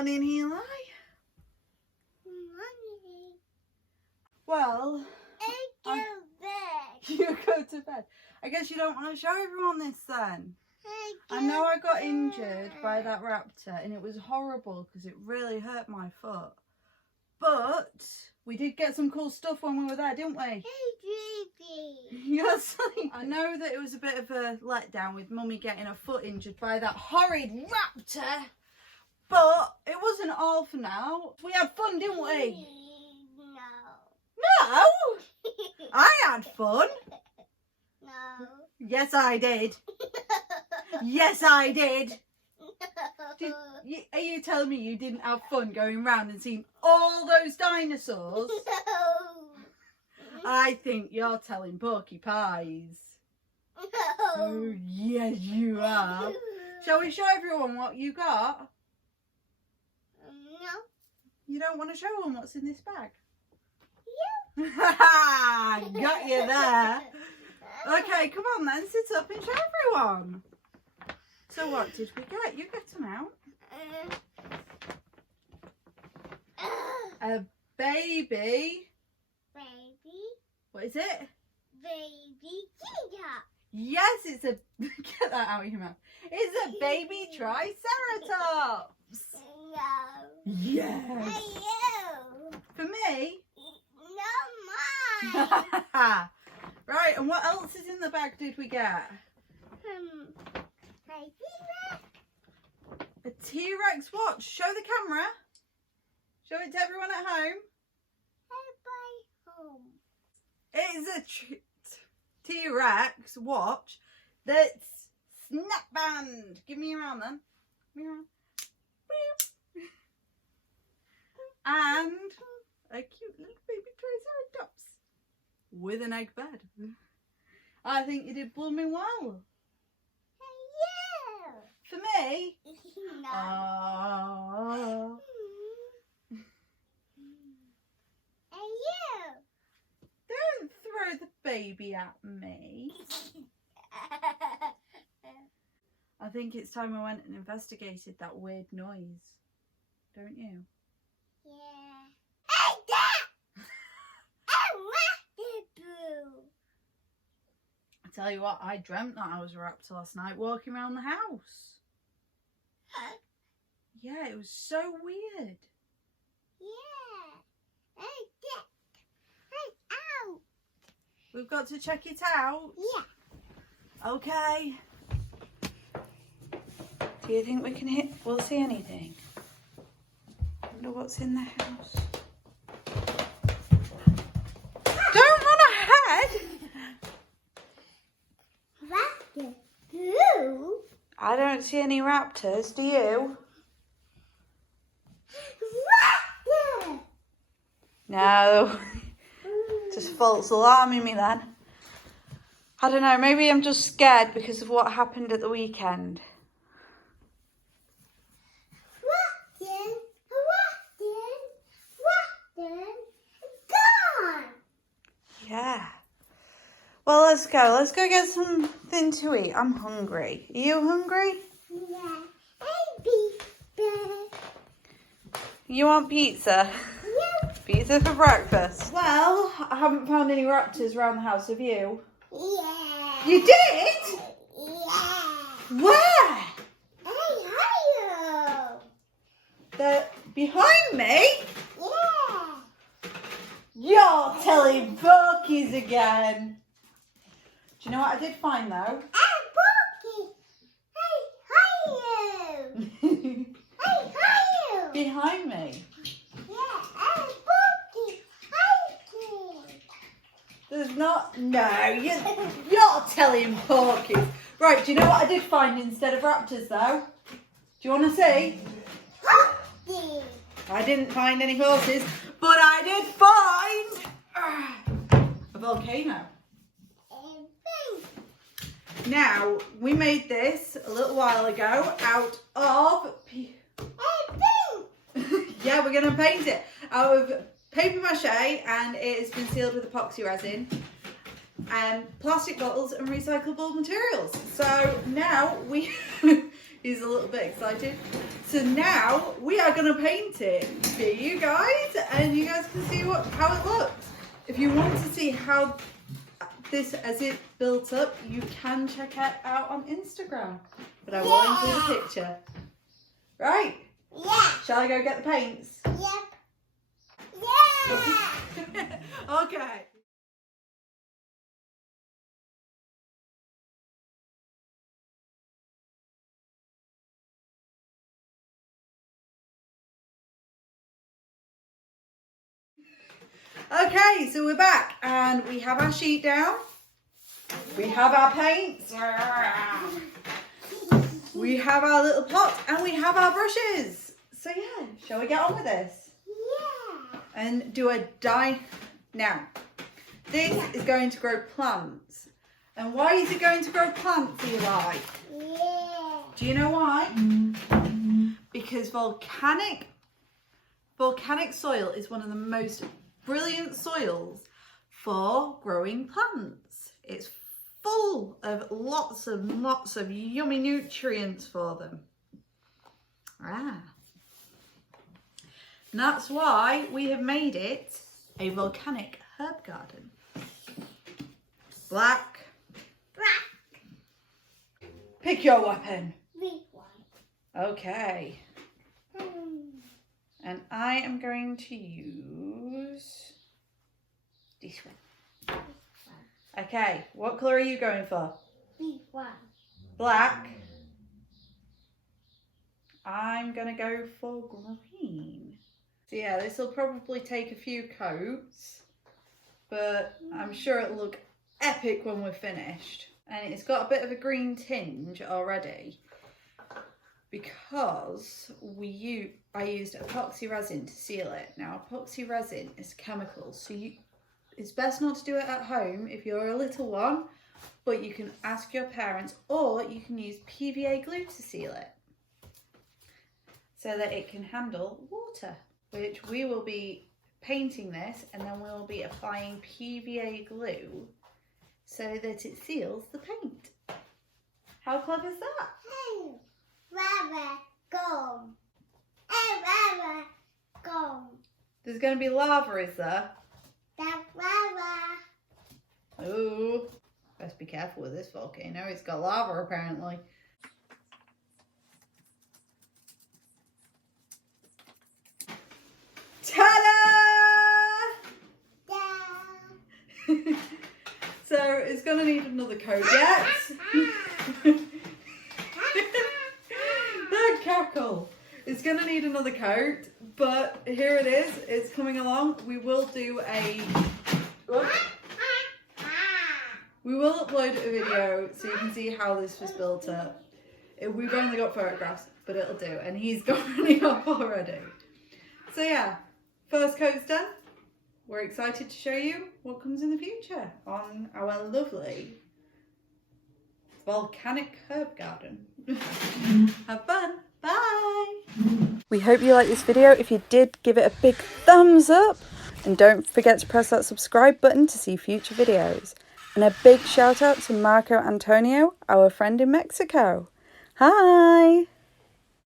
morning, Eli. Morning. Well, I go to bed. you go to bed. I guess you don't want to show everyone this then. I know I got injured by that raptor and it was horrible because it really hurt my foot. But we did get some cool stuff when we were there, didn't we? Hey, baby. You're asleep. I know that it was a bit of a letdown with Mummy getting her foot injured by that horrid raptor. But it wasn't all for now. We had fun, didn't we? No. No! I had fun. No. Yes, I did. Yes, I did. Are you telling me you didn't have fun going round and seeing all those dinosaurs? No. I think you're telling porcupines. Oh, yes, you are. Shall we show everyone what you got? No. You don't want to show them what's in this bag? Yeah. Got you there. Okay, come on then, sit up and show everyone. So what did we get? You get them out. A baby. Baby. What is it? Baby cheetah. Yes, it's a... Get that out of your mouth. It's a baby triceratops. No. Yes. Hey, you. For me? No, mine. Right, and what else is in the bag did we get? Baby Rex. A T-Rex watch. Show the camera. Show it to everyone at home. Everybody home. It's a T-Rex watch that's snap band. Give me your arm then. Give me your arm. And a cute little baby triceratops with an egg bed. I think you did blooming well. Yeah. For me? No. Oh. And you. Don't throw the baby at me. I think it's time I went and investigated that weird noise. Don't you? Yeah. Hey, Dad! I want to boo. I tell you what, I dreamt that I was a raptor last night walking around the house. Yeah, it was so weird. Yeah. Hey, Dad. Hey, out. We've got to check it out. Yeah. Okay. Do you think we can we'll see anything? I wonder what's in the house. Don't run ahead! Raptor. Boo. I don't see any raptors, do you? Raptor. No. Just false alarming me then. I don't know, maybe I'm just scared because of what happened at the weekend. Gone. Yeah. Well, let's go. Let's go get something to eat. I'm hungry. Are you hungry? Yeah. Hey, baby. You want pizza? Yeah. Pizza for breakfast. Well, I haven't found any raptors around the house, have you? Yeah. You did? Yeah. Where? Hey, hi. They're behind me? Yeah. You're telling porkies again. Do you know what I did find though? Porky. Hey, hi. Hey, hi. Behind me. Yeah. Hey, Porky. Hi. There's not. No, you're telling porkies. Right, do you know what I did find instead of raptors though? Do you want to see? Porky. I didn't find any horses, but I did find a volcano. Now, we made this a little while ago out of... Yeah, we're going to paint it out of paper mache, and it has been sealed with epoxy resin and plastic bottles and recyclable materials. So now we He's a little bit excited. So now we are going to paint it for you guys, and you guys can see how it looks. If you want to see how this as it built up, you can check it out on Instagram. But I will include a picture. Right? Yeah. Shall I go get the paints? Yep. Yeah. Okay. Okay, so we're back and we have our sheet down. We have our paints. We have our little pot and we have our brushes. So yeah, shall we get on with this? Yeah. And do a now. This is going to grow plants. And why is it going to grow plants, Eli? Yeah. Do you know why? Because volcanic soil is one of the most brilliant soils for growing plants. It's full of lots of yummy nutrients for them. And that's why we have made it a volcanic herb garden. Black. Pick your weapon. Big one. Okay. And I am going to use this one. Okay, what colour are you going for? Big one. Black. I'm going to go for green. So yeah, this will probably take a few coats, but I'm sure it'll look epic when we're finished. And it's got a bit of a green tinge already because I used epoxy resin to seal it. Now epoxy resin is chemical, so it's best not to do it at home if you're a little one, but you can ask your parents, or you can use PVA glue to seal it so that it can handle water, which we will be painting this and then we'll be applying PVA glue so that it seals the paint. How clever is that? Hey, Baba, go. Hey, Baba, go. There's going to be lava, is there? That's Baba. Oh, best be careful with this volcano. It's got lava apparently. Ta-da! Yeah. So it's going to need another coat yet. That cackle. It's going to need another coat, but here it is. It's coming along. We will do we will upload a video so you can see how this was built up. We've only got photographs, but it'll do. And he's got running off already. So yeah, first coat's done. We're excited to show you what comes in the future on our lovely volcanic herb garden. Have fun. Bye. We hope you liked this video. If you did, give it a big thumbs up. And don't forget to press that subscribe button to see future videos. And a big shout out to Marco Antonio, our friend in Mexico. Hi.